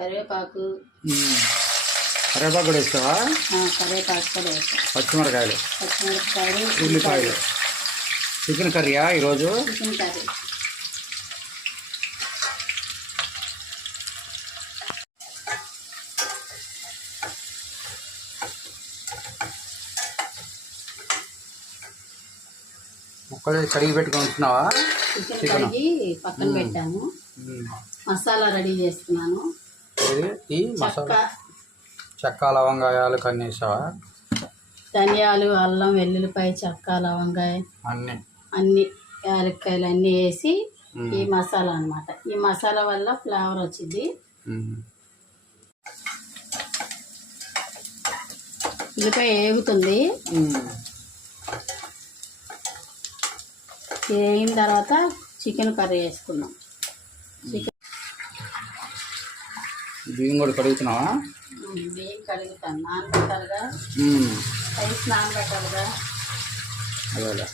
కరివేపాకు. కరివేపాకు కూడా వేస్తావా? కరివేపాకు కూడా వేస్తాం. పచ్చిమిరకాయలు పచ్చిమిరపకాయలు ఉల్లిపాయలు. చికెన్ కర్రీయా ఈరోజు? Chicken curry. ముక్కలు కడిగి పెట్టుకొని ఉంటున్నావా చికెన్. కడిగి పక్కన పెట్టాను. మసాలా రెడీ చేస్తున్నాను. ఇది ఈ మసాలా. చెక్క. లవంగాయాలు కన్నీ వేసావా ధనియాలు అల్లం వెల్లుల్లిపాయ చెక్క లవంగాయ. అన్నీ. అన్ని యాలక్కాయలు అన్నీ వేసి. ఈ మసాలా అన్నమాట. ఈ మసాలా వల్ల ఫ్లేవర్ వచ్చింది. ఉల్లిపాయ. ఇది వేగిన తర్వాత చికెన్ కర్రీ వేసుకున్నాం చికెన్ బియ్యం కూడా కడుగుతున్నావా? బియ్యం కడుగుతాను. నానబెట్టాలిగా. రైస్ నానబెట్టాలిగా. అదేలే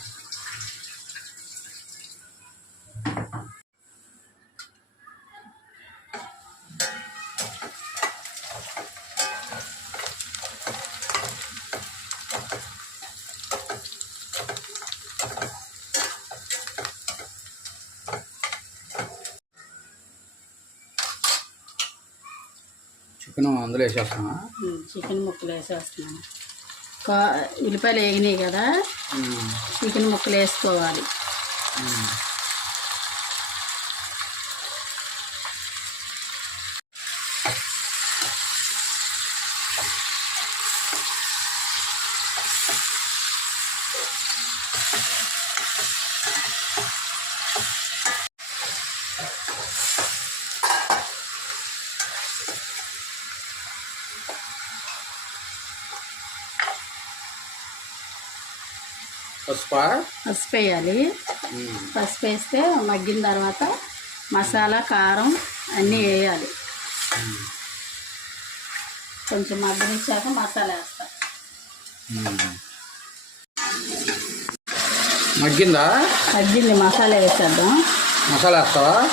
చికెన్ అందులో వేసేస్తావా? ఉమ్, చికెన్ ముక్కలు వేసేస్తున్నాను. కా- ఉల్లిపాయలు వేగినాయి కదా. చికెన్ ముక్కలు వేసుకోవాలి. పసుపా పసుపు వేయాలి. పసుపు వేస్తే మగ్గిన తర్వాత మసాలా కారం అన్నీ వేయాలి. కొంచెం మగ్గనిచ్చాక మసాలా వేస్తా. మగ్గిందా? మగ్గింది. మసాలా వేసేద్దాం. మసాలా వేస్తావా?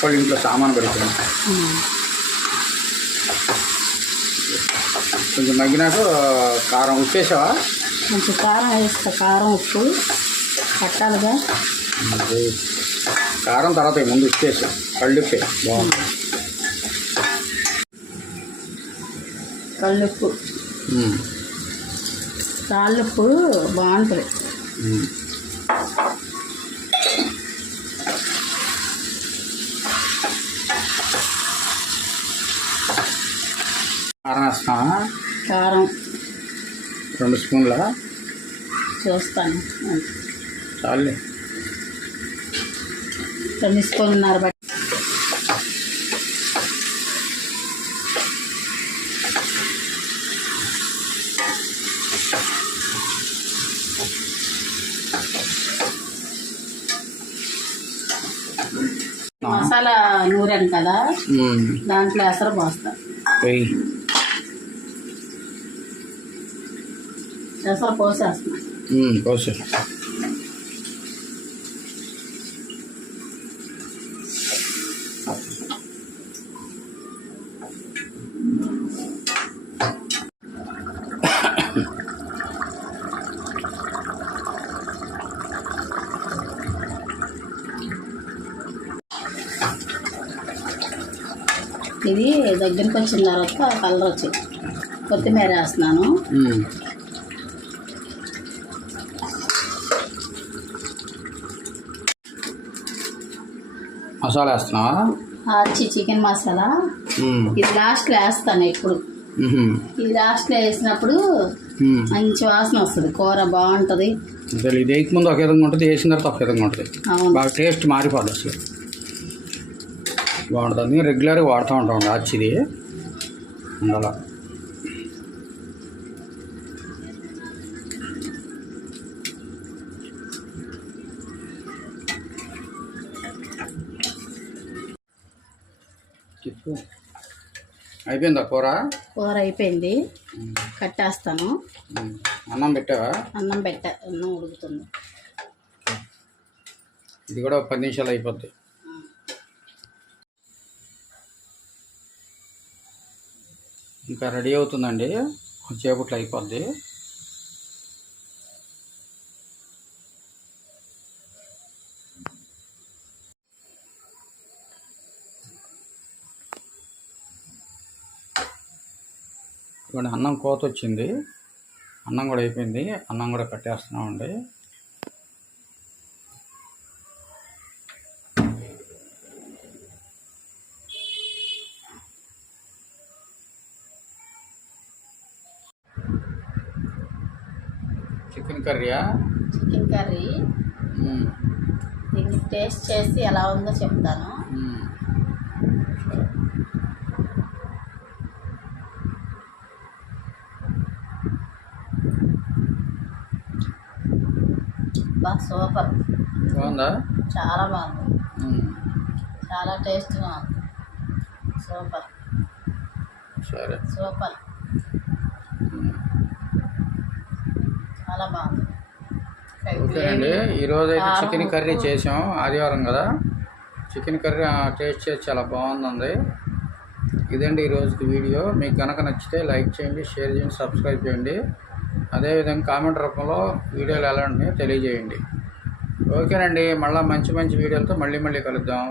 పక్కల ఇంట్లో సామాన్ పెడుతున్నాం ఉమ్. కొంచెం మగ్గినాక కారం ఉప్పేసావా? కొంచెం కారం వేస్తా కారం ఉప్పు పట్టాలిగా. కారం తర్వాత ముందు ఉప్పేసా. కళ్ళు ఉప్పే బాగుంది. కల్లుప్పు మ్మ్. రాళ్ళుప్పు బాగుంటుంది. కారం వేస్తావా కారం. రెండు స్పూన్ల? చూస్తాను. చాలే రెండు స్పూన్లున్నర బట్టి మసాలా నూరాను కదా. దాంట్లో ఎసరు పోస్తా. వెయ్యి ఎసరు పోసేస్తున్నా మ్మ్, కోసే ఇది దగ్గరికి వచ్చిన తర్వాత కలర్ వచ్చింది కొత్తిమీర వేస్తున్నాను. మసాలా వేస్తున్నావా? ఆచి చికెన్ మసాలా. ఇది లాస్ట్లో వేస్తాను ఎప్పుడు. మ్మ్. ఇది లాస్ట్లో వేసినప్పుడు. మంచి వాసన వస్తుంది. కూర బాగుంటుంది. అసలు ఇది వేయక ముందు ఒక విధంగా ఉంటుంది వేసిన తర్వాత ఒక విధంగా ఉంటుంది. బాగా టేస్ట్ మారిపోద్ది అసలు. బాగుంటుంది. రెగ్యులర్గా వాడుతూ ఉంటాం ఆచిది అందులో తిప్పు అయిపోయిందా కూర? కూర అయిపోయింది. కట్టేస్తాను. అన్నం పెట్టావా? అన్నం పెట్ట అన్నం ఉడుకుతుంది. ఇది కూడా పది నిమిషాలు అయిపోద్ది. ఇంకా రెడీ అవుతుందండి. కొంచెంసేపట్లో అయిపోద్ది. ఇప్పుడు అన్నం కోత వచ్చింది. అన్నం కూడా అయిపోయింది. అన్నం కూడా కట్టేస్తున్నామండి. చికెన్ కర్రీయా చికెన్ కర్రీ. టేస్ట్ చేసి ఎలా ఉందో చెప్తాను. మ్మ్. బా సూపర్. బాగుందా? చాలా బాగుంది. చాలా టేస్ట్గా ఉంది. సూపర్. సరే. సూపర్. చాలా బాగుంది. ఓకేనండి. ఈరోజు అయితే చికెన్ కర్రీ. చేసాం ఆదివారం కదా. చికెన్ కర్రీ టేస్ట్ చేసి చాలా బాగుంది ఇదండి ఈరోజుకి వీడియో. మీకు కనుక నచ్చితే లైక్ చేయండి షేర్ చేయండి సబ్స్క్రైబ్ చేయండి. అదేవిధంగా కామెంట్ రూపంలో వీడియోలు ఎలా ఉన్నాయో తెలియజేయండి. ఓకేనండి మళ్ళీ మంచి మంచి వీడియోలతో మళ్ళీ మళ్ళీ కలుద్దాం.